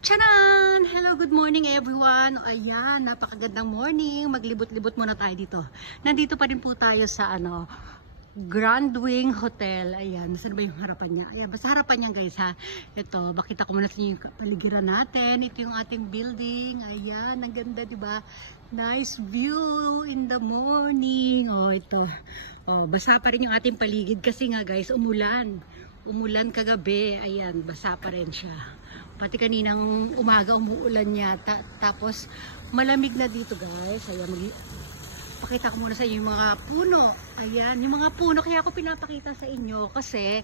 Charan! Hello, good morning everyone. Ayan, napakagandang morning. Maglibot-libot muna tayo dito. Nandito pa rin po tayo sa Grand Wing Hotel. Ayan, saan ba yung harapan niya? Ayan, basta harapan niya guys ha. Ito, bakita ko muna sa inyo yung paligiran natin. Ito yung ating building. Ayan, ang ganda diba? Nice view in the morning. Oh, ito. Oh, basa pa rin yung ating paligid kasi nga guys, umulan. Umulan kagabi. Ayan, basa pa rin siya. Pati kaninang umaga umuulan yata. Tapos malamig na dito guys. Ayan, pakita ko muna sa inyo yung mga puno. Ayan, yung mga puno. Kaya ako pinapakita sa inyo kasi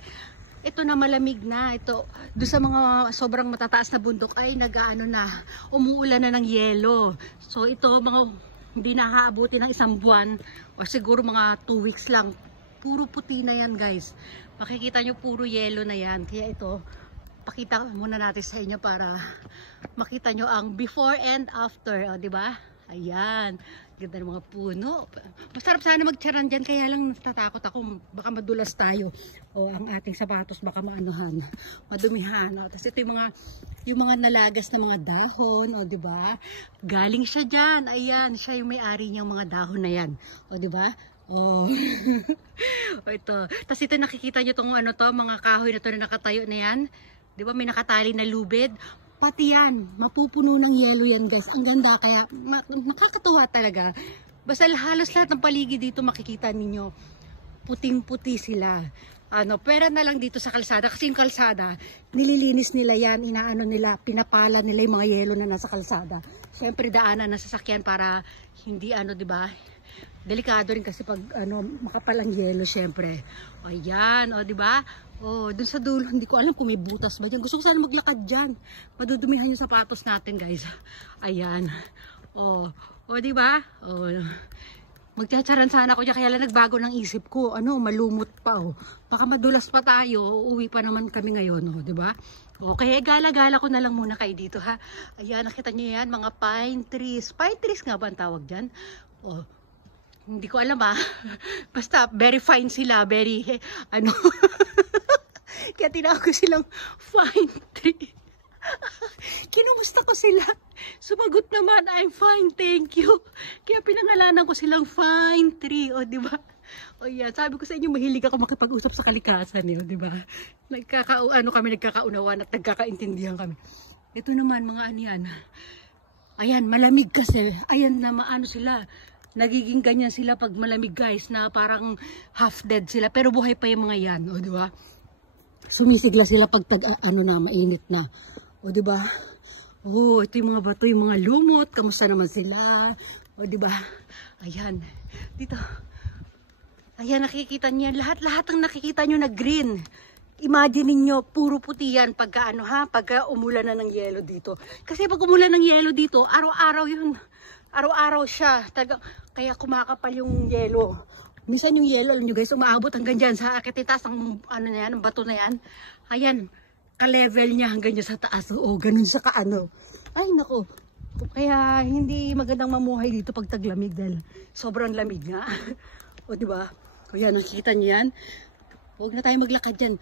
ito na malamig na. Ito, doon sa mga sobrang matataas na bundok ay nag-ano na, umuulan na ng yelo. So ito, mga hindi nakaabuti ng isang buwan o siguro mga 2 weeks lang. Puro puti na yan guys. Makikita nyo puro yelo na yan. Kaya ito, pakita muna natin sa inyo para makita nyo ang before and after, o diba? Ayan, ganda ng mga puno. Masarap sana magtiyaran dyan, kaya lang natatakot ako, baka madulas tayo. O ang ating sapatos baka maanuhan, madumihan. O, tapos ito yung mga nalagas na mga dahon, o diba? Galing siya dyan, ayan, siya yung may-ari niyang mga dahon na yan. O diba? Oh. O ito. Tapos ito nakikita nyo itong mga kahoy na ito na nakatayo na yan. Di ba may nakatali na lubid? Pati yan, mapupuno ng yelo yan guys. Ang ganda, kaya nakakatuwa talaga. Basta halos lahat ng paligid dito makikita ninyo. Puting-puti sila. Pera na lang dito sa kalsada. Kasi yung kalsada, nililinis nila yan, inaano nila, pinapala nila yung mga yelo na nasa kalsada. Siyempre daanan ng sasakyan para hindi di ba? Delikado rin kasi pag makapal ang yelo syempre. O yan, o di ba? Oh, dun sa dulo, hindi ko alam kung may butas ba dyan. Gusto ko sana maglakad dyan. Madudumihan yung sapatos natin, guys. Ayan. Oh, oh, di ba? Oh. Magtsatsaran sana ako dyan, kaya lang nagbago ng isip ko. Malumot pa, oh. Baka madulas pa tayo. Uuwi pa naman kami ngayon, oh, di ba? Okay, gala-gala ko na lang muna kayo dito, ha. Ayan, nakita niyo yan, mga pine trees. Pine trees nga ba ang tawag dyan? Oh. Hindi ko alam basta very fine sila, very kaya tinawag ko silang fine tree. Kinumusta ko sila. Sumagot naman, I'm fine, thank you. Kaya pinangalanan ko silang fine tree, o di ba? O yan, sabi ko sa inyo, mahilig ako makipag-usap sa kalikasan, di ba? Nagkakaunawan at nagkakaintindihan kami. Ito naman, mga yan. Ayan, malamig kasi. Ayan na sila. Nagiging ganyan sila pag malamig guys, na parang half dead sila. Pero buhay pa yung mga yan, o di ba? Sumisigla sila pag mainit na. O di ba? Oh, ito yung mga bato, yung mga lumot. Kamusta naman sila? O di ba? Ayan. Dito. Ayan, nakikita niyo yan. Lahat ng nakikita niyo na green. Imagine niyo puro puti yan pagka pagka umulan na ng yelo dito. Kasi pag umulan ng yelo dito, araw-araw yun. Araw-araw siya. Kaya kumakapal yung yelo. Minsan yung yelo, alam nyo guys, umaabot hanggang dyan sa akititas ng ng bato na yan. Ayan, ka-level niya hanggang dyan sa taas. Oo, ganun siya Ay, nako. Kaya hindi magandang mamuhay dito pag taglamig dahil sobrang lamig nga. O, diba? Kaya nakikita niyo yan. Huwag na tayo maglakad dyan.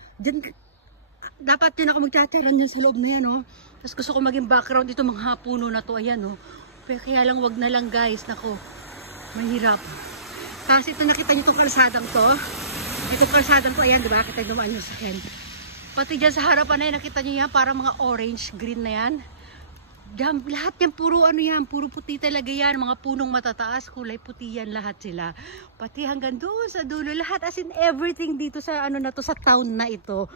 Dapat din ako magtsatsaran dyan sa loob na yan, oh. Tapos gusto ko maging background dito mga puno na to. Ayan, oh. Kaya lang, wag na lang guys. Nako, mahirap. Kasi ito nakita nyo itong kalsadang to. Itong kalsadang to, ayan, diba? Kita nyo naman yung sakyan. Pati dyan sa harapan na yan, nakita nyo yan, para mga orange, green na yan. Lahat yan, puro puro puti talaga yan. Mga punong matataas, kulay puti yan, lahat sila. Pati hanggang doon sa dulo, lahat as in everything dito sa sa town na ito.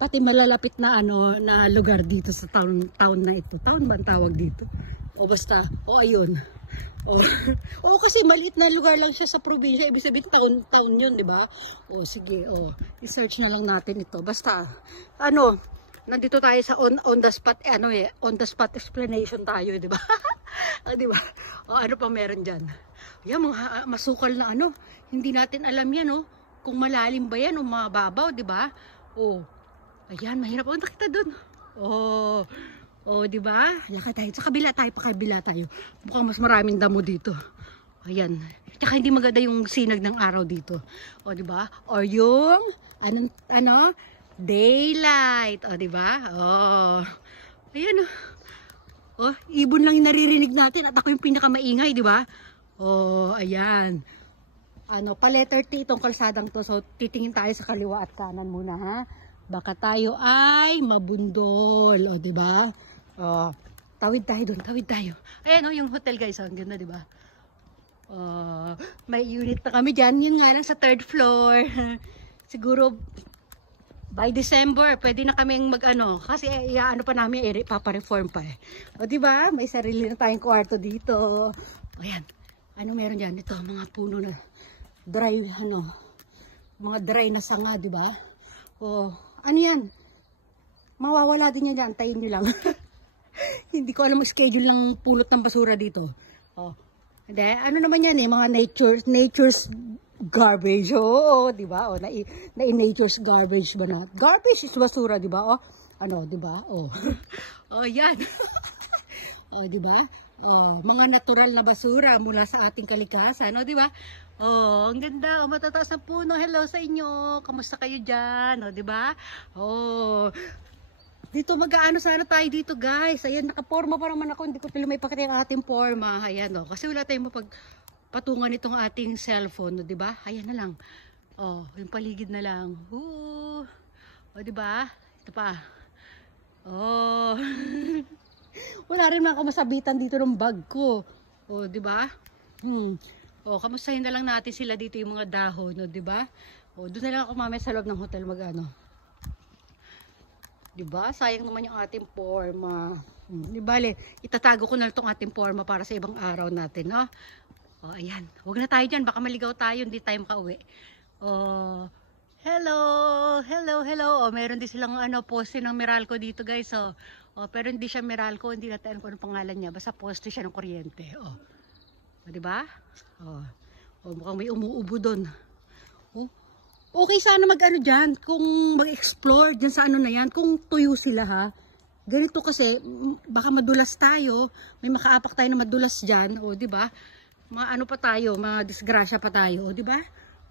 Pati malalapit na na lugar dito sa town na ito. Town ba ang tawag dito? O basta, o ayun. O kasi maliit na lugar lang siya sa probinsya, ibig sabihin town yun, di ba? O sige, i-search na lang natin ito. Basta, nandito tayo sa on the spot, on the spot explanation tayo, di ba? Di ba? O ano pa meron dyan? Yan, mga masukal na hindi natin alam yan, kung malalim ba yan o mababaw, di ba? Ayan, mahirap. Nakita dun. Oh, di ba? Lakad tayo. Sa kabila tayo, pakabila tayo. Mukhang mas maraming damo dito. Ayan. Tsaka hindi maganda yung sinag ng araw dito. O, di ba? Or yung daylight. O, di ba? Oh. Ayan. Oh, ibon lang yung naririnig natin at ako yung pinakamaingay, di ba? Oh, ayan. Ano, pa letter T itong kalsadang to. So, titingin tayo sa kaliwa at kanan muna, ha? Baka tayo ay mabundol. O, di ba? Oh, tawid tayo doon, tawid tayo. Ayan, oh, yung hotel, guys. Ang ganda, di ba? May unit na kami dyan. Yun nga lang sa 3rd floor. Siguro, by December, pwede na kaming mag-ano. Kasi, ano pa namin, papareform pa eh. O, diba? May sarili na tayong kwarto dito. Ayan. Ano meron dyan? Ito, mga puno na dry, mga dry na sanga, diba? O, ano yan? Mawawala din yan dyan. Antayin nyo lang. Hindi ko alam schedule ng pulot ng basura dito. O, hindi, ano naman yan eh, mga nature's garbage. Oo, di ba? O, nature's garbage ba na? Garbage is basura, di ba? O, ano, di ba? O, o yan. O, di ba? O, mga natural na basura mula sa ating kalikasan, o, di ba? Oh, ang ganda. Oh, matataas na puno. Hello sa inyo. Kamusta kayo dyan? O, di ba? Oh, dito mag-aano sana tayo dito, guys. Ayan, nakaporma pa naman ako. Hindi ko tuloy may pakita yung ating forma. Ayan, oh. Kasi wala tayong mapagpatungan itong ating cellphone, no, di ba? Ayan na lang. Oh, yung paligid na lang. Oh, di ba? Ito pa. Oh. Wala rin mga kamasabitan dito ng bag ko. Oh, di ba? Oh, kamustahin na lang natin sila dito yung mga dahon, no, di ba? Oh, doon na lang ako mamaya sa loob ng hotel mag-ano. Diba? Sayang naman yung ating forma. Di bale, itatago ko na itong ating forma para sa ibang araw natin, no? O, ayan. Huwag na tayo dyan. Baka maligaw tayo. Hindi tayo makauwi. O, hello! Hello, hello. O, meron din silang poste ng Meralco dito, guys. O, pero hindi siya Meralco. Hindi natin kung anong pangalan niya. Basta poste siya ng kuryente. O, diba? O, mukhang may umuubo doon. O, okay sana mag-ano dyan, kung mag-explore dyan sa ano na yan, kung tuyo sila ha. Ganito kasi, baka madulas tayo, may makaapak tayo na madulas dyan, o diba? Ano pa tayo, disgrasya pa tayo, o diba?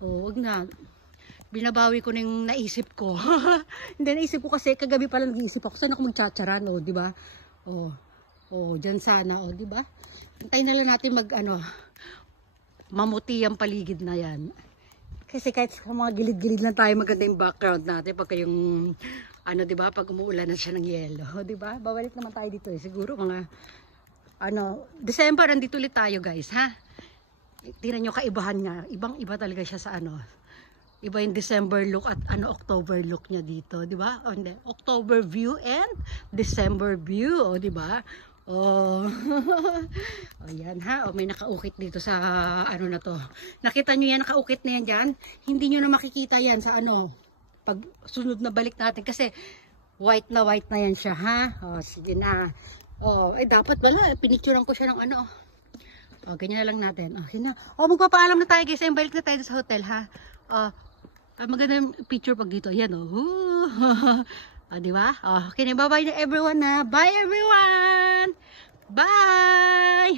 O, wag na. Binabawi ko na yung naisip ko. Hindi, naisip ko kasi, kagabi pala nag-iisip ako, saan ako magtsatsaran, o diba? O, dyan sana, o diba? Antayin na lang natin mamuti ang paligid na yan. Kasi kahit sa mga gilid-gilid lang tayo, maganda yung background natin pagka yung, diba, pag umuulan na siya ng yelo, diba? Babalik naman tayo dito eh. Siguro mga, December, andito ulit tayo guys, ha? Tingnan nyo kaibahan niya. Ibang-iba talaga siya sa iba yung December look at October look niya dito, diba? O hindi, October view and December view, o diba? Oh. O yan ha. O may nakaukit dito sa na to. Nakita nyo yan, nakaukit na yan dyan. Hindi nyo na makikita yan sa pag sunod na balik natin. Kasi white na yan siya ha. O sige na. O ay dapat wala. Pinicturean ko siya ng O ganyan na lang natin. Okay na. O magpapaalam na tayo guys. Ay balik na tayo sa hotel ha. Maganda yung picture pag dito. Yan o. Diba? Okay na, bye-bye na everyone na. Bye everyone! Bye!